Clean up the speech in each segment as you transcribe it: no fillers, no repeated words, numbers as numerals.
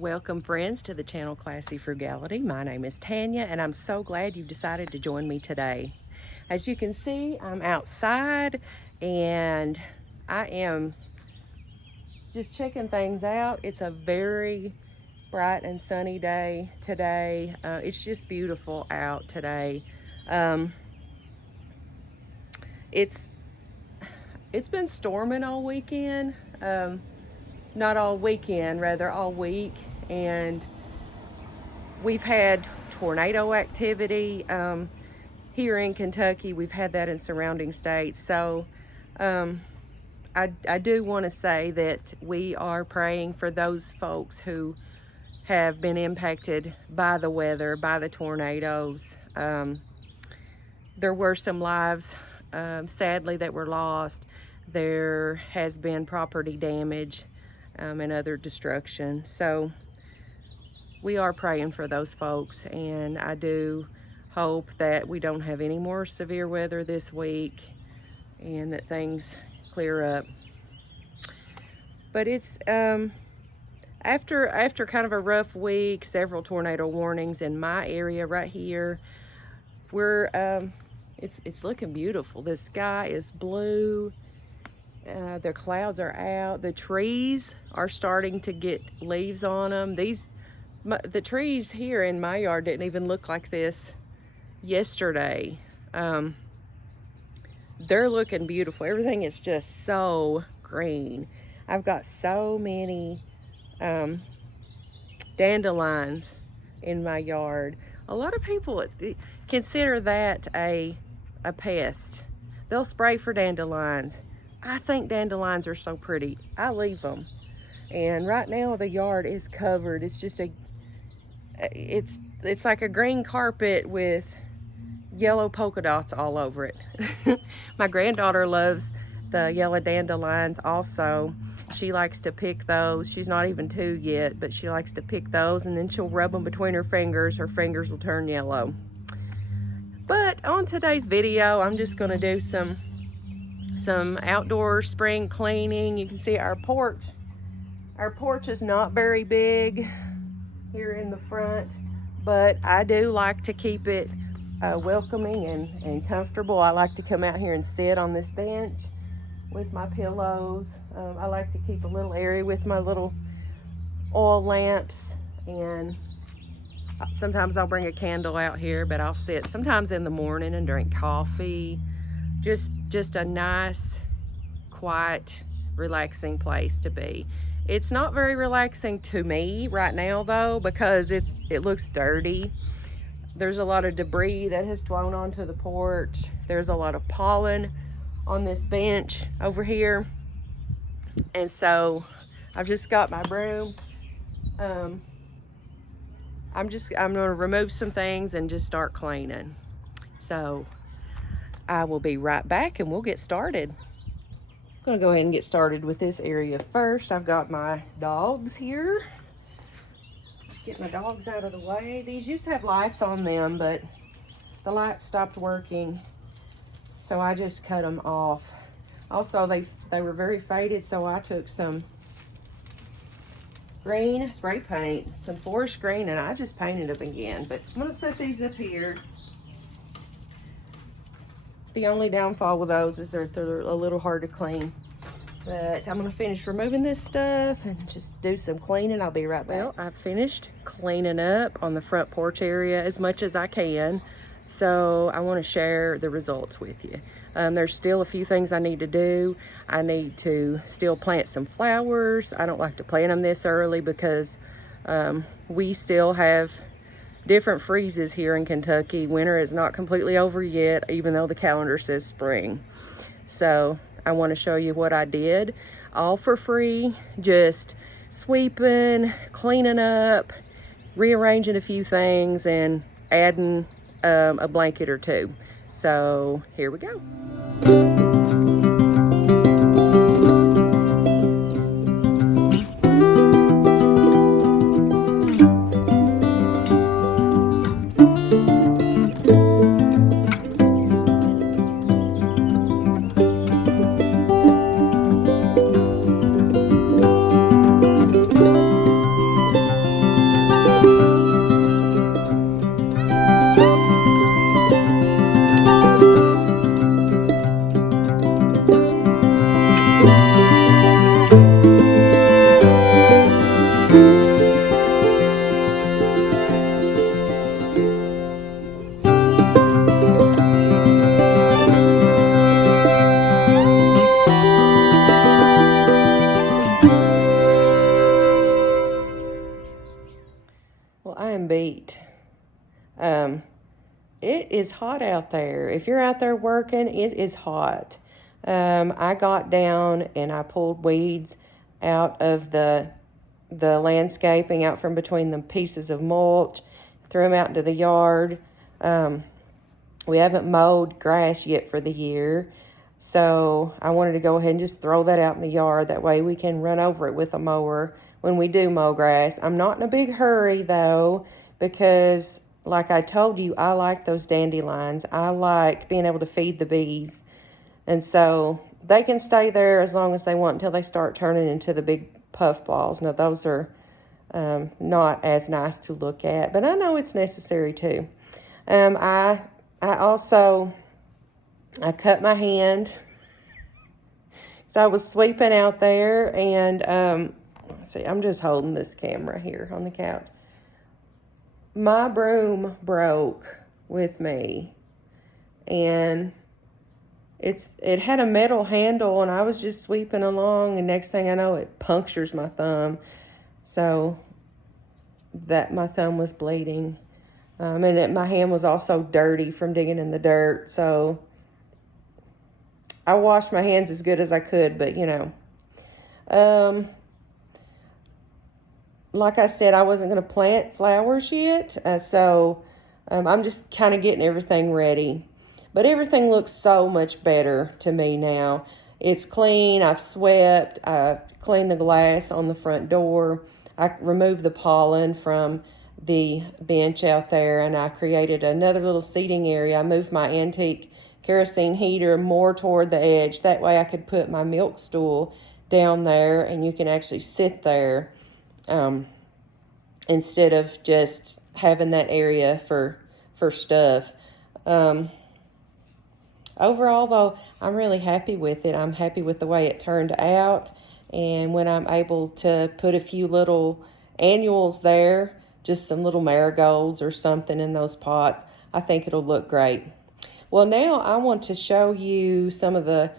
Welcome, friends, to the channel Classy Frugality. My name is Tanya, and I'm so glad you've decided to join me today. As you can see, I'm outside, and I am just checking things out. It's a very bright and sunny day today. It's just beautiful out today. It's been storming all weekend. Not all weekend, rather all week, and we've had tornado activity here in Kentucky. We've had that in surrounding states. So I do want to say that we are praying for those folks who have been impacted by the weather, by the tornadoes. There were some lives, sadly, that were lost. There has been property damage and other destruction. So we are praying for those folks, and I do hope that we don't have any more severe weather this week and that things clear up. But it's after kind of a rough week, several tornado warnings in my area right here. It's looking beautiful. The sky is blue. The clouds are out. The trees are starting to get leaves on them. The trees here in my yard didn't even look like this yesterday. They're looking beautiful. Everything is just so green. I've got so many dandelions in my yard. A lot of people consider that a pest. They'll spray for dandelions. I think dandelions are so pretty. I leave them. And right now the yard is covered. It's just it's like a green carpet with yellow polka dots all over it. My granddaughter loves the yellow dandelions also. She likes to pick those. She's not even 2 yet, but she likes to pick those, and then she'll rub them between her fingers. Her fingers will turn yellow. But on today's video, I'm just going to do some outdoor spring cleaning. You can see our porch. Our porch is not very big here in the front, but I do like to keep it welcoming and comfortable. I like to come out here and sit on this bench with my pillows. I like to keep a little area with my little oil lamps, and sometimes I'll bring a candle out here, but I'll sit sometimes in the morning and drink coffee. Just a nice, quiet, relaxing place to be. It's not very relaxing to me right now though, because it looks dirty. There's a lot of debris that has flown onto the porch. There's a lot of pollen on this bench over here. And so I've just got my broom. I'm gonna remove some things and just start cleaning. So I will be right back and we'll get started. I'm gonna go ahead and get started with this area first. I've got my dogs here. Just get my dogs out of the way. These used to have lights on them, but the lights stopped working, so I just cut them off. Also, they were very faded, so I took some green spray paint, some forest green, and I just painted them again. But I'm gonna set these up here. The only downfall with those is they're a little hard to clean. But I'm gonna finish removing this stuff and just do some cleaning. I'll be right back. Well, I've finished cleaning up on the front porch area as much as I can. So I wanna share the results with you. There's still a few things I need to do. I need to still plant some flowers. I don't like to plant them this early because we still have different freezes here in Kentucky. Winter is not completely over yet, even though the calendar says spring. So I want to show you what I did, all for free, just sweeping, cleaning up, rearranging a few things, and adding a blanket or two. So here we go. is hot out there. If you're out there working, it is hot. I got down and I pulled weeds out of the landscaping, out from between the pieces of mulch, threw them out into the yard. We haven't mowed grass yet for the year, so I wanted to go ahead and just throw that out in the yard. That way we can run over it with a mower when we do mow grass. I'm not in a big hurry though, because like I told you, I like those dandelions. I like being able to feed the bees. And so they can stay there as long as they want until they start turning into the big puff balls. Now those are not as nice to look at, but I know it's necessary too. I cut my hand. So I was sweeping out there, and let's see, I'm just holding this camera here on the couch. My broom broke with me, and it had a metal handle, and I was just sweeping along, and next thing I know, it punctures my thumb. So that my thumb was bleeding. And my hand was also dirty from digging in the dirt. So I washed my hands as good as I could, but like I said, I wasn't going to plant flowers yet. So I'm just kind of getting everything ready. But everything looks so much better to me now. It's clean. I've swept. I've cleaned the glass on the front door. I removed the pollen from the bench out there, and I created another little seating area. I moved my antique kerosene heater more toward the edge. That way I could put my milk stool down there, and you can actually sit there instead of just having that area for stuff. Overall, though, I'm really happy with it. I'm happy with the way it turned out. And when I'm able to put a few little annuals there, just some little marigolds or something in those pots, I think it'll look great. Well, now I want to show you some of the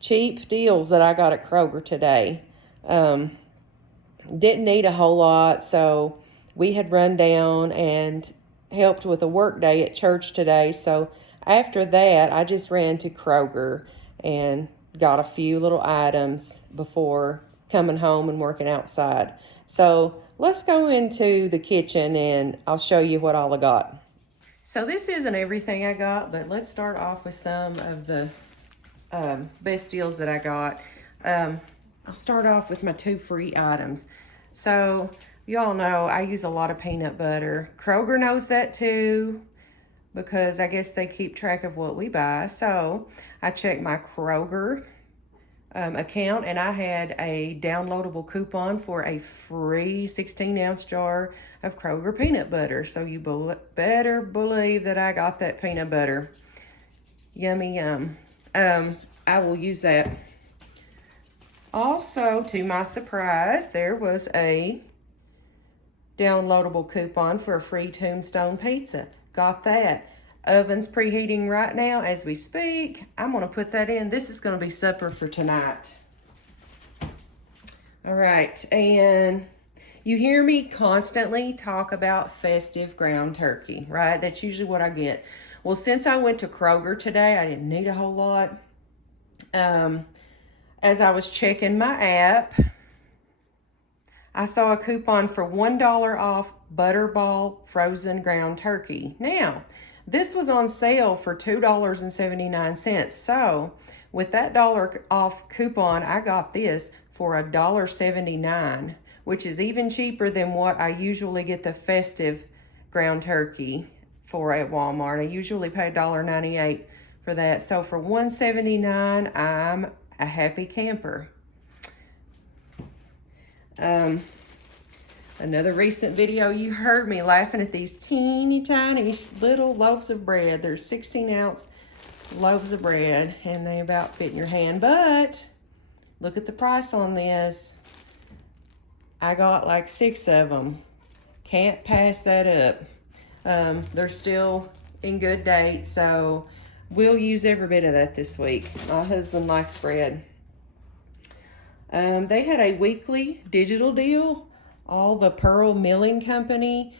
cheap deals that I got at Kroger today. Didn't need a whole lot, so we had run down and helped with a work day at church today. So after that, I just ran to Kroger and got a few little items before coming home and working outside. So let's go into the kitchen and I'll show you what all I got. So this isn't everything I got, but let's start off with some of the best deals that I got. I'll start off with my 2 free items. So you all know I use a lot of peanut butter. Kroger knows that too, because I guess they keep track of what we buy. So I checked my Kroger account, and I had a downloadable coupon for a free 16-ounce jar of Kroger peanut butter. So you better believe that I got that peanut butter. Yummy yum. I will use that. Also, to my surprise, there was a downloadable coupon for a free Tombstone pizza. Got that. Oven's preheating right now as we speak. I'm going to put that in. This is going to be supper for tonight. All right. And you hear me constantly talk about festive ground turkey, right? That's usually what I get. Well, since I went to Kroger today, I didn't need a whole lot. As I was checking my app, I saw a coupon for $1 off Butterball frozen ground turkey. Now, this was on sale for $2.79. So, with that $1 off coupon, I got this for $1.79, which is even cheaper than what I usually get the festive ground turkey for at Walmart. I usually pay $1.98 for that. So, for $1.79, I'm a happy camper. Another recent video, you heard me laughing at these teeny tiny little loaves of bread. They're 16-ounce loaves of bread, and they about fit in your hand. But look at the price on this. I got like 6 of them. Can't pass that up. They're still in good date, so we'll use every bit of that this week. My husband likes bread. They had a weekly digital deal. All the Pearl Milling Company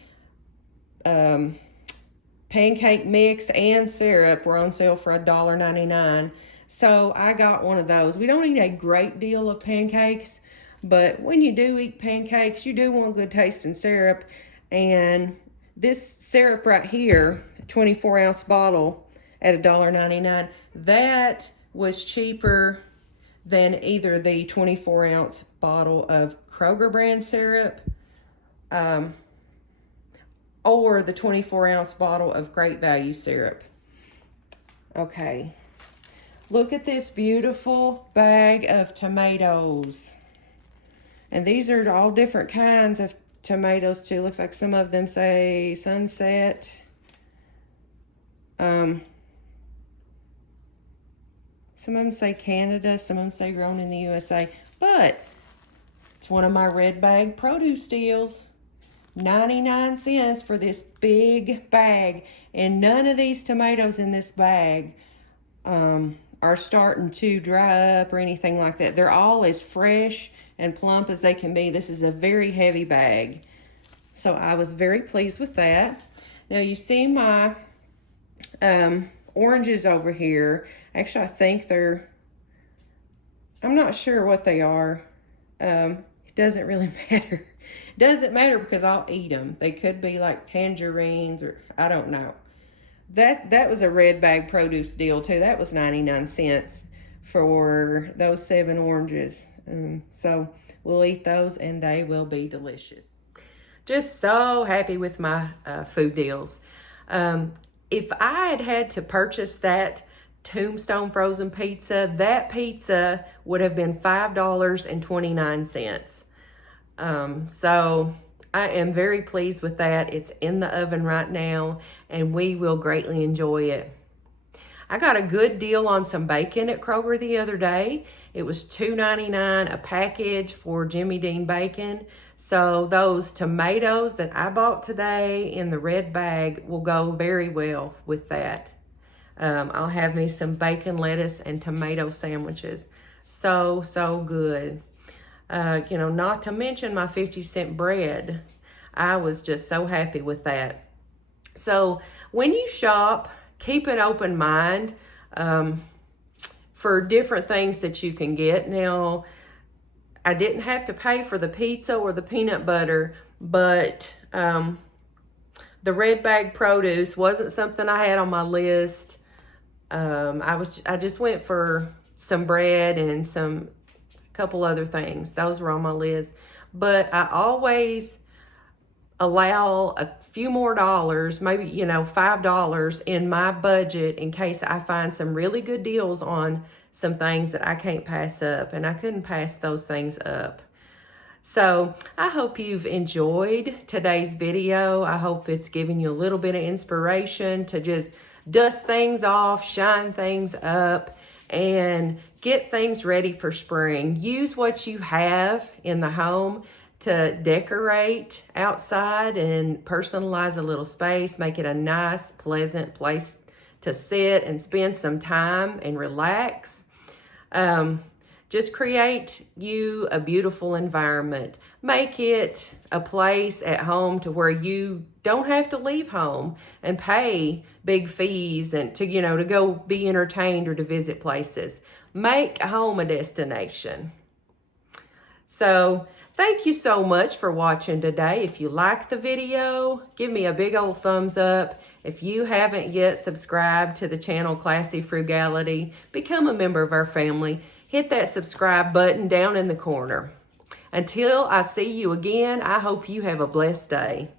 pancake mix and syrup were on sale for $1.99. So I got one of those. We don't eat a great deal of pancakes, but when you do eat pancakes, you do want good tasting syrup. And this syrup right here, 24-ounce bottle at $1.99, that was cheaper than either the 24-ounce bottle of Kroger brand syrup or the 24-ounce bottle of Great Value syrup. Okay, look at this beautiful bag of tomatoes. And these are all different kinds of tomatoes too. Looks like some of them say Sunset. Some of them say Canada, some of them say grown in the USA. But it's one of my red bag produce deals. 99 cents for this big bag. And none of these tomatoes in this bag are starting to dry up or anything like that. They're all as fresh and plump as they can be. This is a very heavy bag. So I was very pleased with that. Now you see my oranges over here. Actually, I think I'm not sure what they are. It doesn't really matter. It doesn't matter because I'll eat them. They could be like tangerines or I don't know. That was a red bag produce deal too. That was 99 cents for those 7 oranges. So we'll eat those and they will be delicious. Just so happy with my food deals. If I had had to purchase that Tombstone frozen pizza, that pizza would have been $5.29. So I am very pleased with that. It's in the oven right now and we will greatly enjoy it. I got a good deal on some bacon at Kroger the other day. It was $2.99 a package for Jimmy Dean bacon. So those tomatoes that I bought today in the red bag will go very well with that. I'll have me some bacon, lettuce, and tomato sandwiches. So good. Not to mention my 50-cent bread. I was just so happy with that. So when you shop, keep an open mind for different things that you can get. Now, I didn't have to pay for the pizza or the peanut butter, but the red bag produce wasn't something I had on my list. I just went for some bread and a couple other things. Those were on my list. But I always allow a few more dollars, maybe, $5 in my budget in case I find some really good deals on some things that I can't pass up. And I couldn't pass those things up. So I hope you've enjoyed today's video. I hope it's given you a little bit of inspiration to just dust things off, shine things up, and get things ready for spring. Use what you have in the home to decorate outside and personalize a little space, make it a nice, pleasant place to sit and spend some time and relax. Just create you a beautiful environment. Make it a place at home to where you don't have to leave home and pay big fees and to go be entertained or to visit places. Make home a destination. So thank you so much for watching today. If you liked the video, give me a big old thumbs up. If you haven't yet subscribed to the channel Classy Frugality, become a member of our family. Hit that subscribe button down in the corner. Until I see you again, I hope you have a blessed day.